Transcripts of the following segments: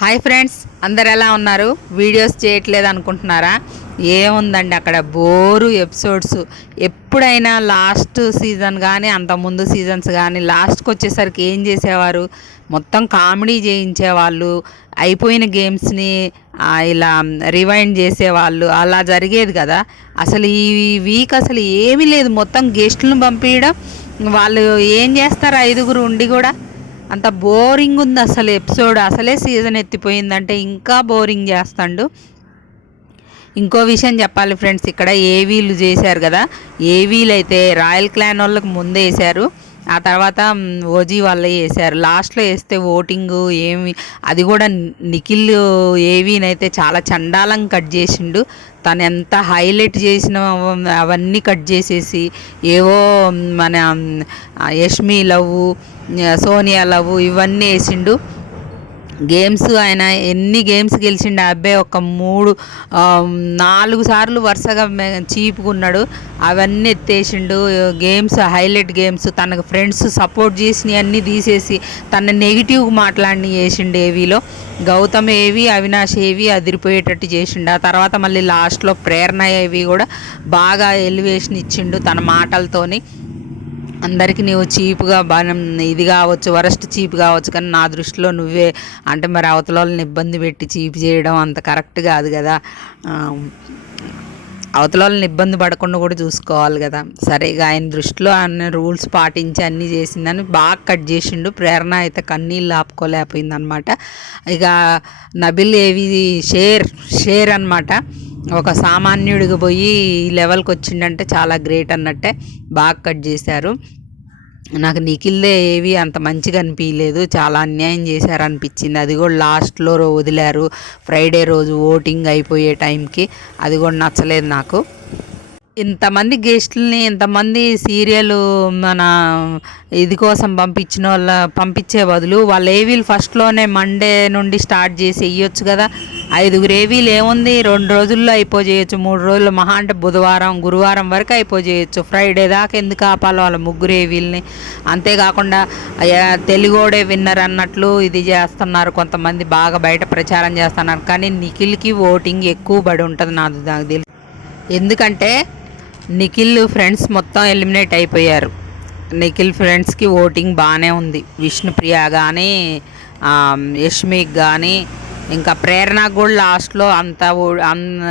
Hi friends, అందరు ఎలా ఉన్నారు? వీడియోస్ చేయట్లేదు అనుకుంటున్నారా? ఏముందండి, అక్కడ బోరు ఎపిసోడ్స్. ఎప్పుడైనా లాస్ట్ సీజన్ కానీ అంతకుముందు సీజన్స్ కానీ లాస్ట్కి వచ్చేసరికి ఏం చేసేవారు? మొత్తం కామెడీ చేయించేవాళ్ళు, అయిపోయిన గేమ్స్ని ఇలా రివైండ్ చేసేవాళ్ళు, అలా జరిగేది కదా. అసలు ఈ వీక్ అసలు ఏమీ లేదు, మొత్తం గెస్టులను పంపించడం. వాళ్ళు ఏం చేస్తారు, 5గురు ఉండి కూడా అంత బోరింగ్ ఉంది అసలు ఎపిసోడ్. అసలే సీజన్ ఎత్తిపోయిందంటే ఇంకా బోరింగ్ చేస్తాడు. ఇంకో విషయం చెప్పాలి ఫ్రెండ్స్, ఇక్కడ ఏవీలు చేశారు కదా, ఏవీలు అయితే రాయల్ క్లాన్ వాళ్ళకి ముందే వేశారు, ఆ తర్వాత ఓజీ వాళ్ళే వేశారు. లాస్ట్లో వేస్తే ఓటింగు ఏమి, అది కూడా నిఖిల్ ఏవీనైతే చాలా చండాలంగా కట్ చేసిండు. తను ఎంత హైలైట్ చేసిన అవన్నీ కట్ చేసేసి ఏవో మన యష్మి లవ్, సోనియా లవ్ ఇవన్నీ వేసిండు. గేమ్స్ ఆయన ఎన్ని గేమ్స్ గెలిచిండు ఆ అబ్బాయి? ఒక 4 సార్లు వరుసగా చీపుకున్నాడు, అవన్నీ ఎత్తేసిండు. గేమ్స్ హైలైట్ గేమ్స్, తనకు ఫ్రెండ్స్ సపోర్ట్ చేసినవి అన్నీ తీసేసి తన నెగిటివ్ మాట్లాడిని చేసిండు. ఏవీలో గౌతమ్ ఏవి, అవినాష్ ఏవి అదిరిపోయేటట్టు చేసిండు. ఆ తర్వాత మళ్ళీ లాస్ట్లో ప్రేరణ ఏవి కూడా బాగా ఎలివేషన్ ఇచ్చిండు తన మాటలతోని. అందరికీ నువ్వు చీప్గా బాగా ఇది కావచ్చు, వరస్ట్ చీప్ కావచ్చు, కానీ నా దృష్టిలో నువ్వే అంటే మరి అవతల వాళ్ళని ఇబ్బంది పెట్టి చీప్ చేయడం అంత కరెక్ట్ కాదు కదా. అవతల వాళ్ళని ఇబ్బంది పడకుండా కూడా చూసుకోవాలి కదా. సరే, ఇక ఆయన దృష్టిలో ఆయన రూల్స్ పాటించి అన్నీ చేసిందని బాగా కట్ చేసిండు. ప్రేరణ అయితే కన్నీళ్ళు ఆపుకోలేకపోయింది అనమాట. ఇక నబిల్ ఏవి షేర్ అనమాట, ఒక సామాన్యుడికి పోయి ఈ లెవెల్కి వచ్చిండంటే చాలా గ్రేట్ అన్నట్టే. బాగా కట్ చేశారు. నాకు నిఖిల్దే ఏవి అంత మంచిగా అనిపించలేదు, చాలా అన్యాయం చేశారనిపించింది. అది కూడా లాస్ట్లో వదిలారు, ఫ్రైడే రోజు ఓటింగ్ అయిపోయే టైంకి. అది కూడా నచ్చలేదు నాకు. ఇంతమంది గెస్టులని, ఇంతమంది సీరియల్ మన ఇది కోసం పంపించే బదులు వాళ్ళు ఏవీలు ఫస్ట్లోనే మండే నుండి స్టార్ట్ చేసి వేయొచ్చు కదా. 5గురు ఏవీలు ఏముంది, 2 రోజుల్లో అయిపోజేయచ్చు, 3 రోజులు మహా అంటే బుధవారం గురువారం వరకు అయిపోజేయచ్చు. ఫ్రైడే దాకా ఎందుకు ఆపాలి వాళ్ళ 3 ఏవీలని? అంతేకాకుండా తెలుగోడే విన్నర్ అన్నట్లు ఇది చేస్తున్నారు కొంతమంది, బాగా బయట ప్రచారం చేస్తున్నారు. కానీ నిఖిల్కి ఓటింగ్ ఎక్కువ పడి ఉంటుంది నాకు తెలుసు. ఎందుకంటే నిఖిల్ ఫ్రెండ్స్ మొత్తం ఎలిమినేట్ అయిపోయారు. నిఖిల్ ఫ్రెండ్స్కి ఓటింగ్ బాగానే ఉంది. విష్ణుప్రియ కానీ, యష్మిక్ కానీ, ఇంకా ప్రేరణకు కూడా లాస్ట్లో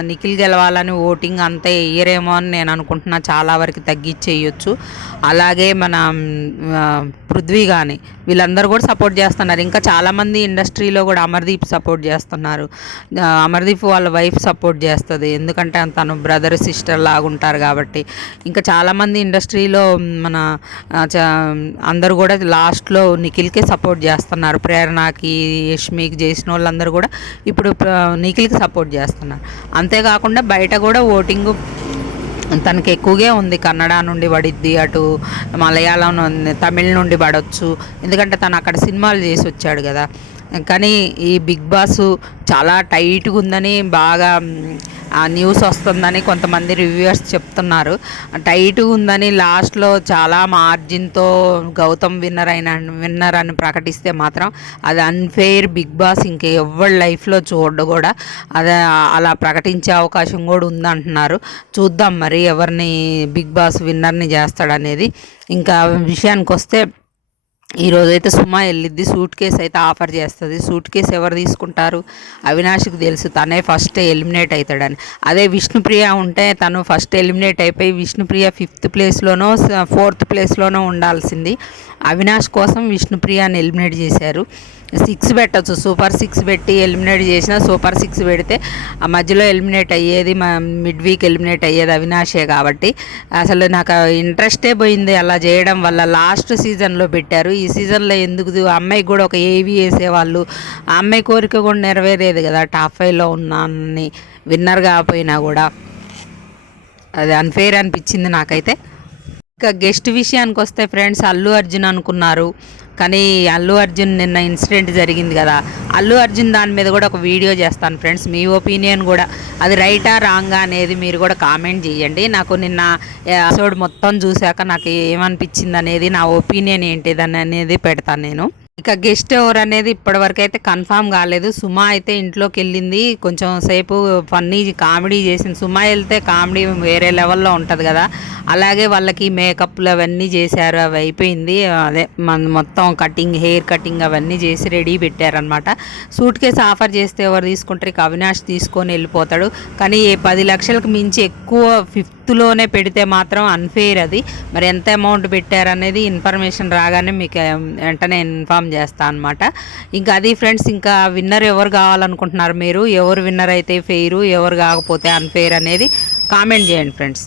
నిఖిల్ గెలవాలని ఓటింగ్ అంతే వేయరేమో అని నేను అనుకుంటున్నా. చాలా వరకు తగ్గించేయచ్చు. అలాగే మన పృథ్వీ కానీ వీళ్ళందరూ కూడా సపోర్ట్ చేస్తున్నారు. ఇంకా చాలామంది ఇండస్ట్రీలో కూడా అమర్దీప్ సపోర్ట్ చేస్తున్నారు. అమర్దీప్ వాళ్ళ వైఫ్ సపోర్ట్ చేస్తుంది, ఎందుకంటే తను బ్రదర్ సిస్టర్ లాగుంటారు కాబట్టి. ఇంకా చాలామంది ఇండస్ట్రీలో మన అందరూ కూడా లాస్ట్లో నిఖిల్కే సపోర్ట్ చేస్తున్నారు. ప్రేరణకి, యష్మికి చేసిన వాళ్ళందరూ కూడా ఇప్పుడు నిఖిల్కి సపోర్ట్ చేస్తున్నారు. అంతేకాకుండా బయట కూడా ఓటింగు తనకి ఎక్కువగా ఉంది. కన్నడ నుండి పడిద్ది, అటు మలయాళం, తమిళ్ నుండి పడవచ్చు, ఎందుకంటే తను అక్కడ సినిమాలు చేసి వచ్చాడు కదా. కానీ ఈ బిగ్ బాస్ చాలా టైట్గా ఉందని బాగా న్యూస్ వస్తుందని కొంతమంది రివ్యూవర్స్ చెప్తున్నారు. టైట్గా ఉందని లాస్ట్లో చాలా మార్జిన్తో గౌతమ్ విన్నర్ అని ప్రకటిస్తే మాత్రం అది అన్ఫెయిర్. బిగ్ బాస్ ఇంకే ఎవరి లైఫ్లో చూడడు కూడా, అది అలా ప్రకటించే అవకాశం కూడా ఉందంటున్నారు. చూద్దాం మరి ఎవరిని బిగ్ బాస్ విన్నర్ని చేస్తాడనేది. ఇంకా విషయానికి వస్తే ఈరోజైతే సుమా వెళ్ళిద్ది, సూట్ కేసు అయితే ఆఫర్ చేస్తుంది. సూట్ కేసు ఎవరు తీసుకుంటారు? అవినాష్కి తెలుసు తనే ఫస్ట్ ఎలిమినేట్ అవుతాడని. అదే విష్ణుప్రియ ఉంటే తను ఫస్ట్ ఎలిమినేట్ అయిపోయి విష్ణుప్రియ 5th ప్లేస్లోనో 4th ప్లేస్లోనో ఉండాల్సింది. అవినాష్ కోసం విష్ణుప్రియని ఎలిమినేట్ చేశారు. 6 పెట్టచ్చు, సూపర్ 6 పెట్టి ఎలిమినేట్ చేసిన. సూపర్ 6 పెడితే ఆ మధ్యలో ఎలిమినేట్ అయ్యేది, మిడ్ వీక్ ఎలిమినేట్ అయ్యేది అవినాషే కాబట్టి అసలు నాకు ఇంట్రెస్టే పోయింది అలా చేయడం వల్ల. లాస్ట్ సీజన్లో పెట్టారు, ఈ సీజన్లో ఎందుకు? అమ్మాయికి కూడా ఒక ఏవి వేసేవాళ్ళు, ఆ అమ్మాయి కోరిక కూడా నెరవేరేది కదా, టాప్ 5లో ఉన్నానని విన్నర్ కాకపోయినా కూడా. అది అన్ఫెయిర్ అనిపించింది నాకైతే. ఇంకా గెస్ట్ విషయానికి వస్తే ఫ్రెండ్స్, అల్లు అర్జున్ అనుకున్నారు, కానీ అల్లు అర్జున్ నిన్న ఇన్సిడెంట్ జరిగింది కదా, అల్లు అర్జున్ దాని మీద కూడా ఒక వీడియో చేస్తాను ఫ్రెండ్స్. మీ ఒపీనియన్ కూడా అది రైటా రాంగా అనేది మీరు కూడా కామెంట్ చేయండి. నాకు నిన్న ఎపిసోడ్ మొత్తం చూశాక నాకు ఏమనిపించింది అనేది, నా ఒపీనియన్ ఏంటిదని అనేది పెడతాను నేను. ఇక గెస్ట్ ఎవరు అనేది ఇప్పటివరకు అయితే కన్ఫామ్ కాలేదు. సుమా అయితే ఇంట్లోకి వెళ్ళింది, కొంచెం సేపు ఫన్నీ కామెడీ చేసింది. సుమా వెళ్తే కామెడీ వేరే లెవెల్లో ఉంటుంది కదా, అలాగే వాళ్ళకి మేకప్లు అవన్నీ చేశారు, అవి అయిపోయింది. అదే మొత్తం కటింగ్, హెయిర్ కటింగ్ అవన్నీ చేసి రెడీ పెట్టారనమాట. సూట్ కేసు ఆఫర్ చేస్తే ఎవరు తీసుకుంటారు? ఇక అవినాష్ తీసుకొని వెళ్ళిపోతాడు. కానీ 10 లక్షలకు మించి ఎక్కువ ఫిఫ్త్లోనే పెడితే మాత్రం అన్ఫెయిర్ అది. మరి ఎంత అమౌంట్ పెట్టారనేది ఇన్ఫర్మేషన్ రాగానే మీకు వెంటనే ఇన్ఫామ్ చేస్తా అనమాట. ఇంకా అది ఫ్రెండ్స్, ఇంకా విన్నర్ ఎవరు కావాలనుకుంటున్నారు మీరు? ఎవరు విన్నర్ అయితే ఫెయిర్, ఎవరు కాకపోతే అన్ఫెయిర్ అనేది కామెంట్ చేయండి ఫ్రెండ్స్.